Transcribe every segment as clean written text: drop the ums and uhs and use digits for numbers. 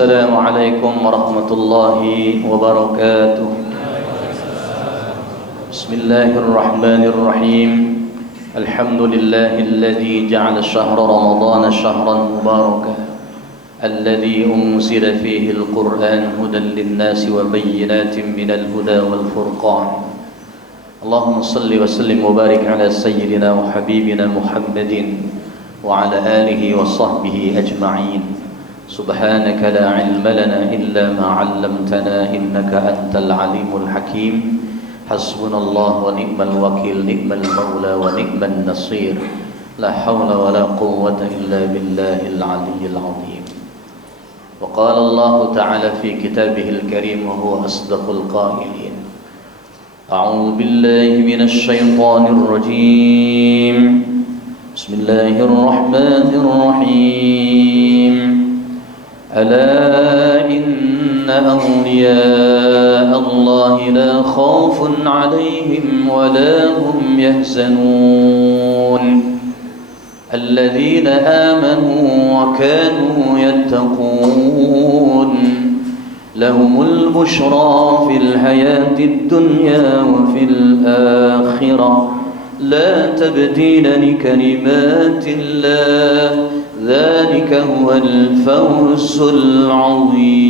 السلام عليكم ورحمة الله وبركاته. بسم الله الرحمن الرحيم. الحمد لله الذي جعل شهر رمضان شهرا مباركا الذي أنزل فيه القرآن هدى للناس وبينات من الهدى والفرقان. اللهم صل وسلم وبارك على سيدنا وحبيبنا محمد وعلى آله وصحبه أجمعين. سبحانك لا علم لنا إلا ما علمتنا إنك أنت العليم الحكيم. حسبنا الله ونعم الوكيل، نعم المولى ونعم النصير. لا حول ولا قوة إلا بالله العلي العظيم. وقال الله تعالى في كتابه الكريم وهو أصدق القائلين: أعوذ بالله من الشيطان الرجيم. بسم الله الرحمن الرحيم. ألا إن أولياء الله لا خوف عليهم ولا هم يحزنون الذين آمنوا وكانوا يتقون لهم البشرى في الحياة الدنيا وفي الآخرة لا تبديل لكلمات الله ذلك هو الفوز العظيم.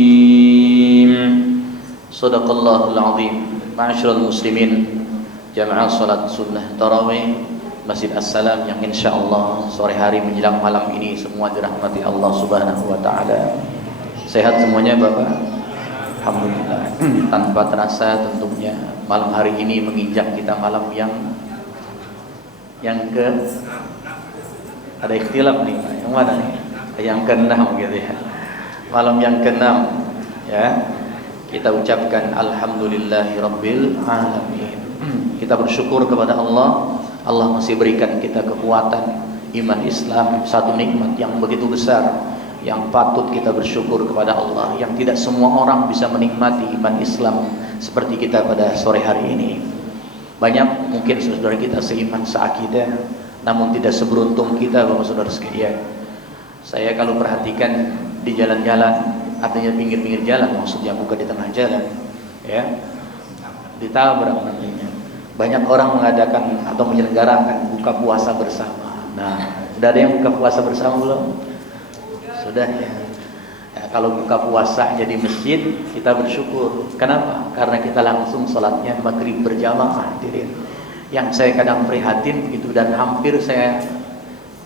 صدق الله العظيم. Ma'asyiral muslimin, jamaah salat sunnah tarawih Masjid As-Salam yang insyaallah sore hari menjelang malam ini semua dirahmati Allah Subhanahu wa taala. Sehat semuanya Bapak? Alhamdulillah. Tanpa terasa tentunya malam hari ini menginjak kita malam yang ke ada ikhtilaf nih, yang mana nih? Yang ke-6 gitu ya. Malam yang ke-6 ya. Kita ucapkan alhamdulillahirabbil alamin. Kita bersyukur kepada Allah. Allah masih berikan kita kekuatan iman Islam, satu nikmat yang begitu besar yang patut kita bersyukur kepada Allah, yang tidak semua orang bisa menikmati iman Islam seperti kita pada sore hari ini. Banyak mungkin saudara kita seiman seakidah, namun tidak seberuntung kita Bapak Saudara sekalian. Saya kalau perhatikan di jalan-jalan, artinya pinggir-pinggir jalan, maksudnya bukan di tengah jalan, ya, ditabrak nantinya. Banyak orang mengadakan atau menyelenggarakan buka puasa bersama. Nah, sudah ada yang buka puasa bersama belum? Sudah ya. Ya, kalau buka puasa jadi masjid, kita bersyukur. Kenapa? Karena kita langsung sholatnya maghrib berjamaah, hadirin. Yang saya kadang prihatin itu dan hampir saya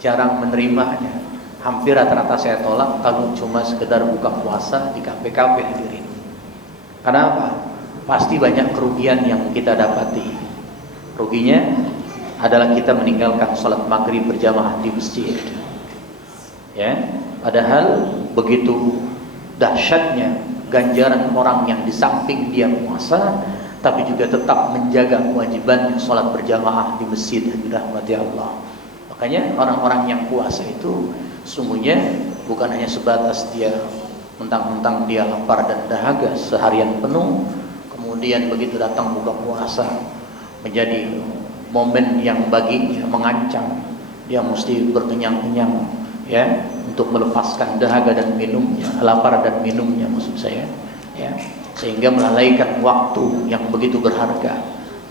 jarang menerimanya. Hampir rata-rata saya tolak kalau cuma sekedar buka puasa di kafe-kafe, hadirin. Kenapa? Pasti banyak kerugian yang kita dapati. Ruginya adalah kita meninggalkan sholat maghrib berjamaah di masjid. Ya, padahal begitu dahsyatnya ganjaran orang yang di samping dia puasa tapi juga tetap menjaga kewajiban sholat berjamaah di masjid yang dirahmati Allah. Makanya orang-orang yang puasa itu sungguhnya bukan hanya sebatas dia mentang-mentang dia lapar dan dahaga seharian penuh, kemudian begitu datang buka puasa menjadi momen yang baginya mengancam, dia mesti berkenyang-kenyang ya untuk melepaskan dahaga dan minumnya, lapar dan minumnya maksud saya ya, sehingga melalaikan waktu yang begitu berharga.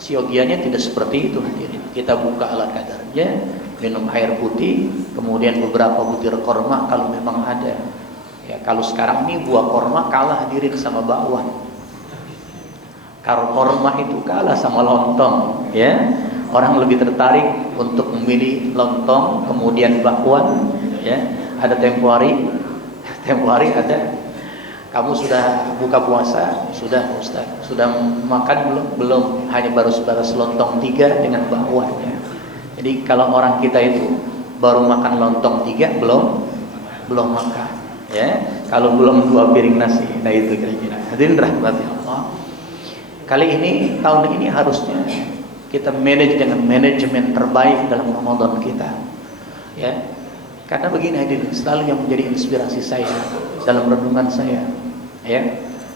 Siogianya tidak seperti itu hadirin. Kita buka ala kadarnya, minum air putih, kemudian beberapa butir korma kalau memang ada. Ya, kalau sekarang ini buah korma kalah hadirin sama bakwan. Kalau korma itu kalah sama lontong, ya. Orang lebih tertarik untuk memilih lontong, kemudian bakwan, ya. Ada tempo hari ada. Kamu sudah buka puasa? Sudah Ustaz. Sudah makan belum? Belum. Hanya baru sebatas lontong 3 dengan bakwannya. Jadi kalau orang kita itu baru makan lontong 3 belum makan, ya. Kalau belum 2 piring nasi. Nah itu kira-kira. Hadirin rahmati Allah. Kali ini, tahun ini harusnya kita manage dengan manajemen terbaik dalam Ramadan kita. Ya. Karena begini hadirin, selalu yang menjadi inspirasi saya dalam renungan saya. Ya,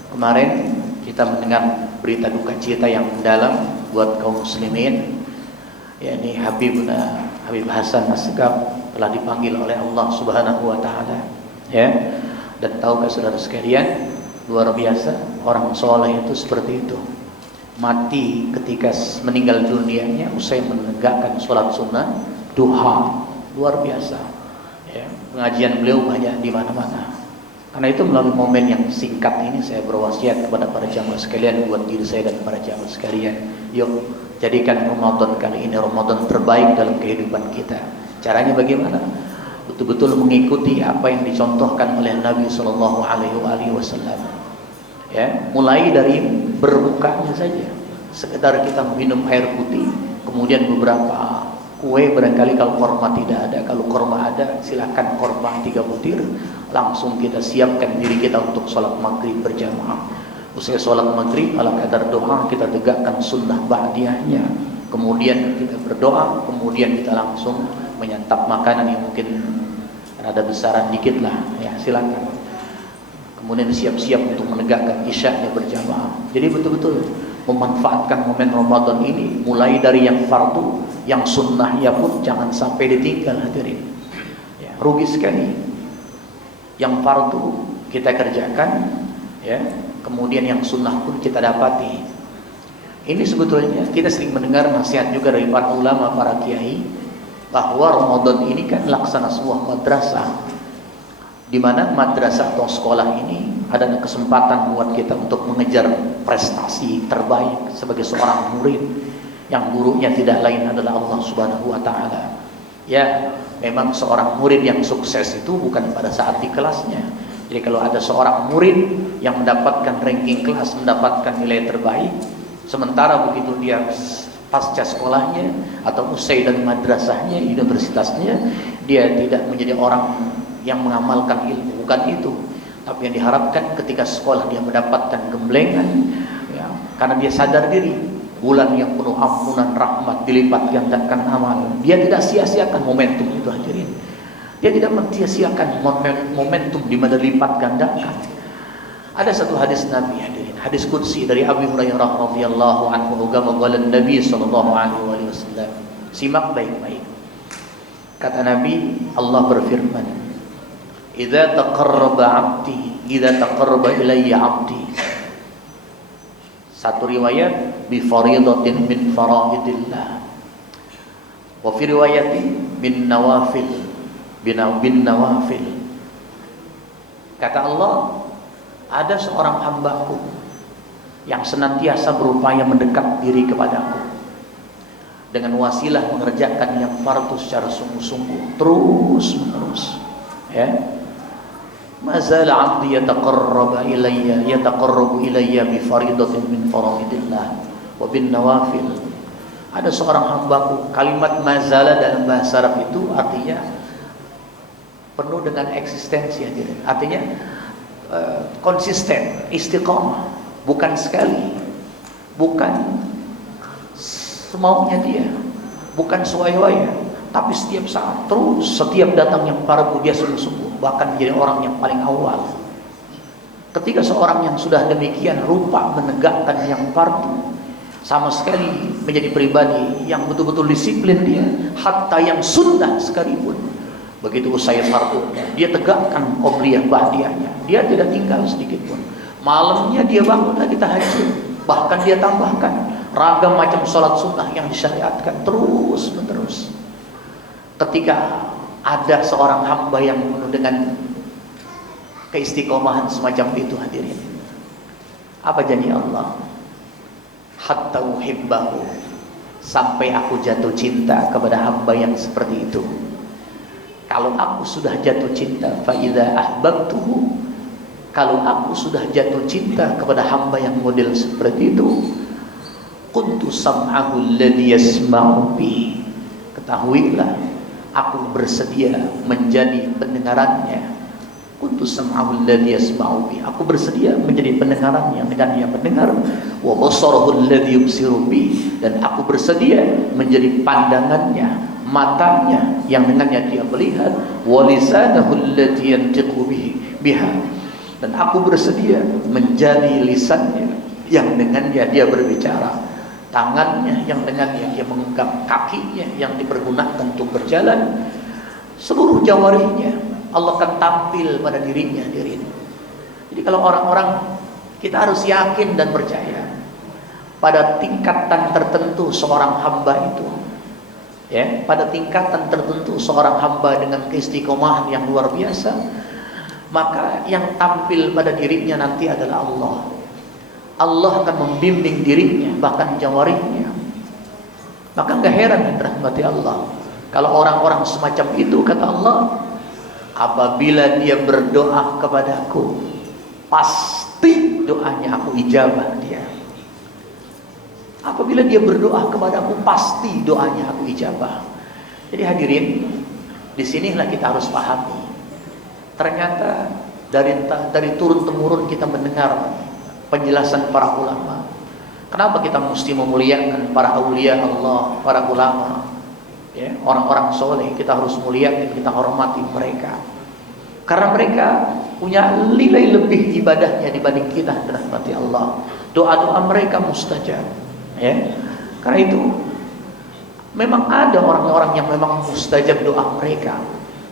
kemarin kita mendengar berita duka cita yang mendalam buat kaum muslimin. yakni Habib Hasan Asgaf telah dipanggil oleh Allah Subhanahu wa taala. Ya. Dan tahukah saudara sekalian, luar biasa orang soleh itu seperti itu. Mati ketika meninggal dunianya usai menegakkan sholat sunnah duha, luar biasa. Ya, pengajian beliau banyak di mana-mana. Karena itu melalui momen yang singkat ini saya berwasiat kepada para jamaah sekalian, buat diri saya dan para jamaah sekalian, yuk jadikan Ramadan kali ini Ramadan terbaik dalam kehidupan kita. Caranya bagaimana? Betul-betul mengikuti apa yang dicontohkan oleh Nabi Shallallahu Alaihi Wasallam. Ya, mulai dari berbukanya saja, sekedar kita minum air putih, kemudian beberapa kue, barangkali kalau korma tidak ada, kalau korma ada silakan korma 3 butir, langsung kita siapkan diri kita untuk sholat maghrib berjamaah. Usai sholat maghrib ala kadar doa kita tegakkan sunnah ba'diyahnya, kemudian kita berdoa, kemudian kita langsung menyantap makanan yang mungkin ada besaran dikit lah, ya silakan. Kemudian siap-siap untuk menegakkan isyaknya berjamaah. Jadi betul-betul memanfaatkan momen Ramadan ini, mulai dari yang fardu, yang sunnahnya pun jangan sampai ditinggal hadirin. Ya, rugi sekali. Yang fardu kita kerjakan, ya, kemudian yang sunnah pun kita dapati. Ini sebetulnya kita sering mendengar nasihat juga dari para ulama, para kiai, bahwa Ramadan ini kan laksana sebuah madrasah, di mana madrasah atau sekolah ini ada kesempatan buat kita untuk mengejar prestasi terbaik sebagai seorang murid yang gurunya tidak lain adalah Allah Subhanahu wa taala. Ya, memang seorang murid yang sukses itu bukan pada saat di kelasnya. Jadi kalau ada seorang murid yang mendapatkan ranking kelas, mendapatkan nilai terbaik, sementara begitu dia pasca sekolahnya atau usai dari madrasahnya, universitasnya, dia tidak menjadi orang yang mengamalkan ilmu, bukan itu. Tapi yang diharapkan ketika sekolah dia mendapatkan gemblengan, ya, karena dia sadar diri bulan yang penuh ampunan rahmat dilipat gandakan amal. Dia tidak sia-siakan momentum itu hadirin. Dia tidak sia-siakan momentum di mana dilipat gandakan. Ada satu hadis Nabi hadirin, hadis qudsi dari Abu Hurairah radhiyallahu anhu, qala Nabi sallallahu alaihi wasallam. Simak baik-baik. Kata Nabi, Allah berfirman, "Idza taqarraba 'abdi, idza taqarraba ilayya 'abdi." Satu riwayat bi fariidatin min faraidillah. Wa fi riwayatin bin nawafil, bin nawafil. Kata Allah, ada seorang hambaku yang senantiasa berupaya mendekat diri kepadaku dengan wasilah mengerjakan yang fardu secara sungguh-sungguh, terus menerus. Ya, mazal 'abdi yataqarrabu ilayya bi fariidatin min faraidillah wa bin nawafil. Ada seorang hambaku, kalimat mazala dalam bahasa Arab itu artinya penuh dengan eksistensi, artinya konsisten, istiqamah, bukan sekali, bukan semaunya dia, bukan suai-waya, tapi setiap saat, terus setiap datang yang fardu dia sungguh-sungguh, bahkan menjadi orang yang paling awal. Ketika seorang yang sudah demikian rupa menegakkan yang fardu, sama sekali menjadi pribadi yang betul-betul disiplin dia, hatta yang sunnah sekalipun, begitu usai fardu dia tegakkan qobliyah ba'diyahnya, dia tidak tinggal sedikit pun. Malamnya dia bangun lagi tahajud, bahkan dia tambahkan ragam macam sholat sunnah yang disyariatkan terus menerus. Ketika ada seorang hamba yang penuh dengan keistiqomahan semacam itu hadirin, apa janji Allah? Hatta uhibbahu, sampai aku jatuh cinta kepada hamba yang seperti itu. Kalau aku sudah jatuh cinta, fa idza ahbabtuhu, kalau aku sudah jatuh cinta kepada hamba yang model seperti itu, kuntu sam'ahu alladhi yasma'u bi, ketahuilah aku bersedia menjadi pendengarannya. Kuntu sam'ahu alladhi yasma'u bi, aku bersedia menjadi pendengaran yang dengan dia mendengar. Wa basarahu alladhi yubsiru bi, dan aku bersedia menjadi pandangannya, matanya yang dengannya dia melihat. Wa lisanahu alladhi yantiqu biha, dan aku bersedia menjadi lisannya yang dengannya dia berbicara, tangannya yang dengannya dia menggenggam, kakinya yang dipergunakan untuk berjalan, seluruh jawarinya Allah akan tampil pada dirinya hadirin. Jadi kalau orang-orang, kita harus yakin dan percaya pada tingkatan tertentu seorang hamba itu, ya, pada tingkatan tertentu seorang hamba dengan keistiqomahan yang luar biasa, maka yang tampil pada dirinya nanti adalah Allah. Allah akan membimbing dirinya, bahkan jawarihnya. Maka nggak heran rahmati Allah kalau orang-orang semacam itu, kata Allah, apabila dia berdoa kepadaku, pasti doanya aku ijabah dia. Apabila dia berdoa kepadaku, pasti doanya aku ijabah. Jadi hadirin, disinilah kita harus pahami. Ternyata dari turun temurun kita mendengar penjelasan para ulama. Kenapa kita mesti memuliakan para aulia Allah, para ulama, ya, orang-orang soleh? Kita harus muliakan, kita hormati mereka, karena mereka punya nilai lebih ibadahnya dibanding kita. Rahmati Allah, doa-doa mereka mustajab, ya. Karena itu memang ada orang-orang yang memang mustajab doa mereka.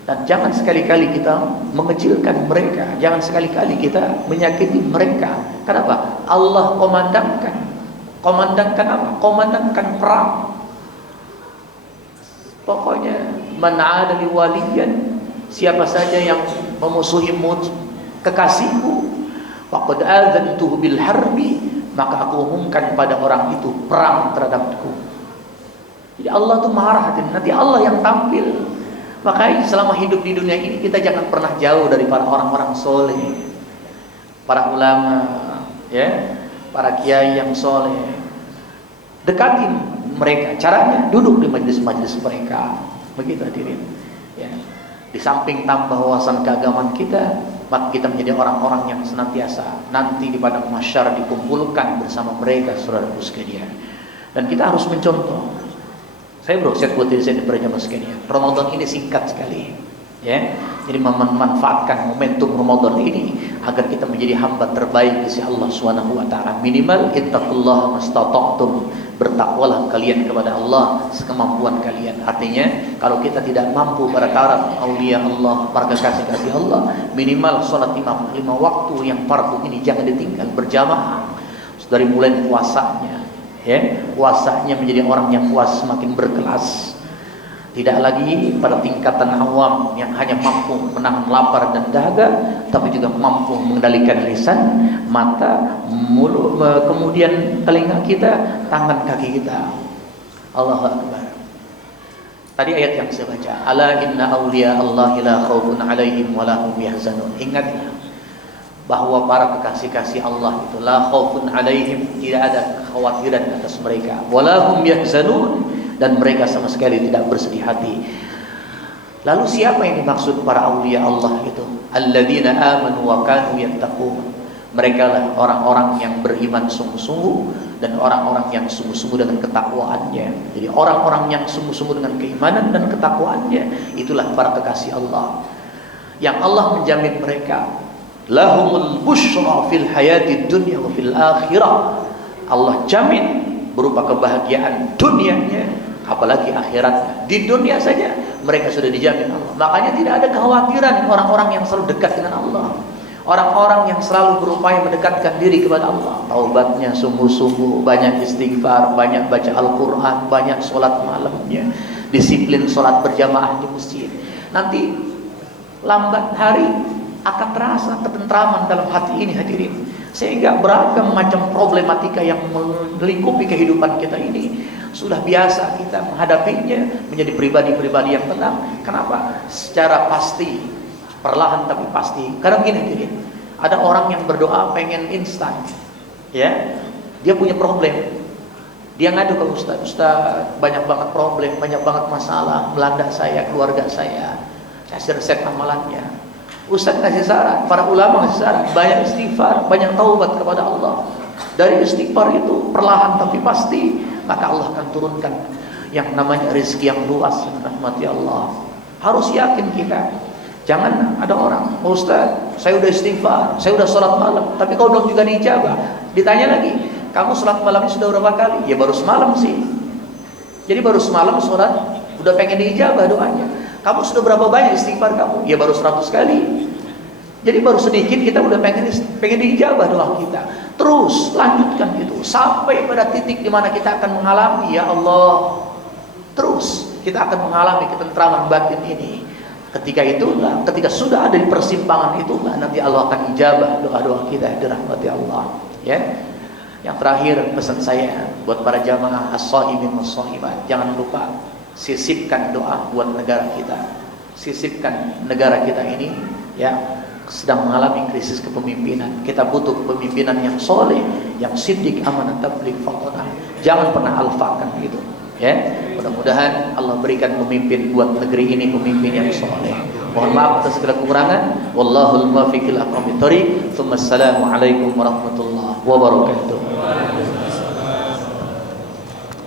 Dan jangan sekali-kali kita mengecilkan mereka, jangan sekali-kali kita menyakiti mereka. Kenapa? Allah komandangkan apa? Komandangkan perang. Pokoknya man 'adali waliyan, siapa saja yang memusuhi kekasihku, faqad adzantuhu bil harbi, maka aku umumkan pada orang itu perang terhadapku. Jadi Allah itu marah, nanti Allah yang tampil. Makanya selama hidup di dunia ini kita jangan pernah jauh dari para orang-orang soleh, para ulama, ya, para kiai yang soleh. Dekatin mereka. Caranya duduk di majelis-majelis mereka. Begitu hadirin. Ya. Di samping tambah wawasan keagamaan kita, maka kita menjadi orang-orang yang senantiasa nanti di padang mahsyar dikumpulkan bersama mereka, saudaraku sekalian. Dan kita harus mencontoh. Saya berusaha buat diri saya berjamaah sekalian. Ramadan ini singkat sekali, ya. Jadi memanfaatkan momentum Ramadan ini agar kita menjadi hamba terbaik di sisi Allah Subhanahu wa taala. Minimal ittaqullaha mastata'tum, bertakwalah kalian kepada Allah sekemampuan kalian. Artinya kalau kita tidak mampu pada taraf aulia Allah, para kekasih Allah, minimal salat 5 waktu yang fardu ini jangan ditinggal berjamaah. Dari mulai puasanya, ya, puasanya menjadi orang yang puas semakin berkelas. Tidak lagi pada tingkatan awam yang hanya mampu menahan lapar dan dahaga, tapi juga mampu mengendalikan lisan, mata, mulut, kemudian telinga kita, tangan kaki kita. Allahu Akbar. Tadi ayat yang saya baca, ala inna awliya Allahi la khawfun alaihim wa la hum yahzanun. Ingatlah bahwa para kekasih-kasih Allah itu la khaufun alaihim, tidak ada kekhawatiran atas mereka, wala hum yahzanun, dan mereka sama sekali tidak bersedih hati. Lalu siapa yang dimaksud para aulia Allah itu? Alladzina amanu wa kanu yattaqun. Mereka lah orang-orang yang beriman sungguh-sungguh dan orang-orang yang sungguh-sungguh dengan ketakwaannya. Jadi orang-orang yang sungguh-sungguh dengan keimanan dan ketakwaannya, itulah para kekasih Allah yang Allah menjamin mereka lahumul busyra fil hayatid dunya wa fil akhirah. Allah jamin berupa kebahagiaan dunianya, apalagi akhiratnya. Di dunia saja mereka sudah dijamin Allah. Makanya tidak ada kekhawatiran orang-orang yang selalu dekat dengan Allah, orang-orang yang selalu berupaya mendekatkan diri kepada Allah. Taubatnya sungguh-sungguh, banyak istighfar, banyak baca Al-Quran, banyak sholat malamnya, disiplin sholat berjamaah di masjid. Nanti lambat hari akan terasa ketentraman dalam hati ini hadirin. Sehingga beragam macam problematika yang melingkupi kehidupan kita ini sudah biasa kita menghadapinya, menjadi pribadi-pribadi yang tenang. Kenapa? Secara pasti, perlahan tapi pasti. Karena begini hadirin, ada orang yang berdoa pengen instan, ya, dia punya problem, dia ngadu ke Ustaz, Ustaz banyak banget problem, banyak banget masalah melanda saya, keluarga saya kasih resep amalannya. Ustaz kasih saran, para ulama kasih saran, banyak istighfar, banyak taubat kepada Allah. Dari istighfar itu perlahan tapi pasti, maka Allah akan turunkan yang namanya rezeki yang luas, rahmati Allah. Harus yakin kita. Jangan ada orang, Ustaz, saya udah istighfar, saya udah sholat malam, tapi kau belum juga diijabah. Ditanya lagi, kamu sholat malamnya sudah berapa kali? Ya baru semalam sih. Jadi baru semalam sholat, udah pengen diijabah doanya. Kamu sudah berapa banyak istighfar kamu? Ya baru 100 kali. Jadi baru sedikit kita udah pengen diijabah doa kita. Terus lanjutkan itu sampai pada titik di mana kita akan mengalami, ya Allah, terus kita akan mengalami ketentraman batin ini. Ketika sudah ada di persimpangan itulah nanti Allah akan ijabah doa-doa kita, dirahmati Allah. Ya. Yang terakhir pesan saya buat para jamaah as-shaimin was-shaimat, jangan lupa sisipkan doa buat negara kita. Sisipkan negara kita ini ya sedang mengalami krisis kepemimpinan. Kita butuh kepemimpinan yang soleh, yang siddiq, amanah, tabligh, faqih. Jangan pernah alfakan gitu. Ya, mudah-mudahan Allah berikan pemimpin buat negeri ini, pemimpin yang soleh. Mohon maaf atas segala kekurangan. Wallahul muwaffiq ila aqwamit thoriq. Assalamualaikum warahmatullahi wabarakatuh.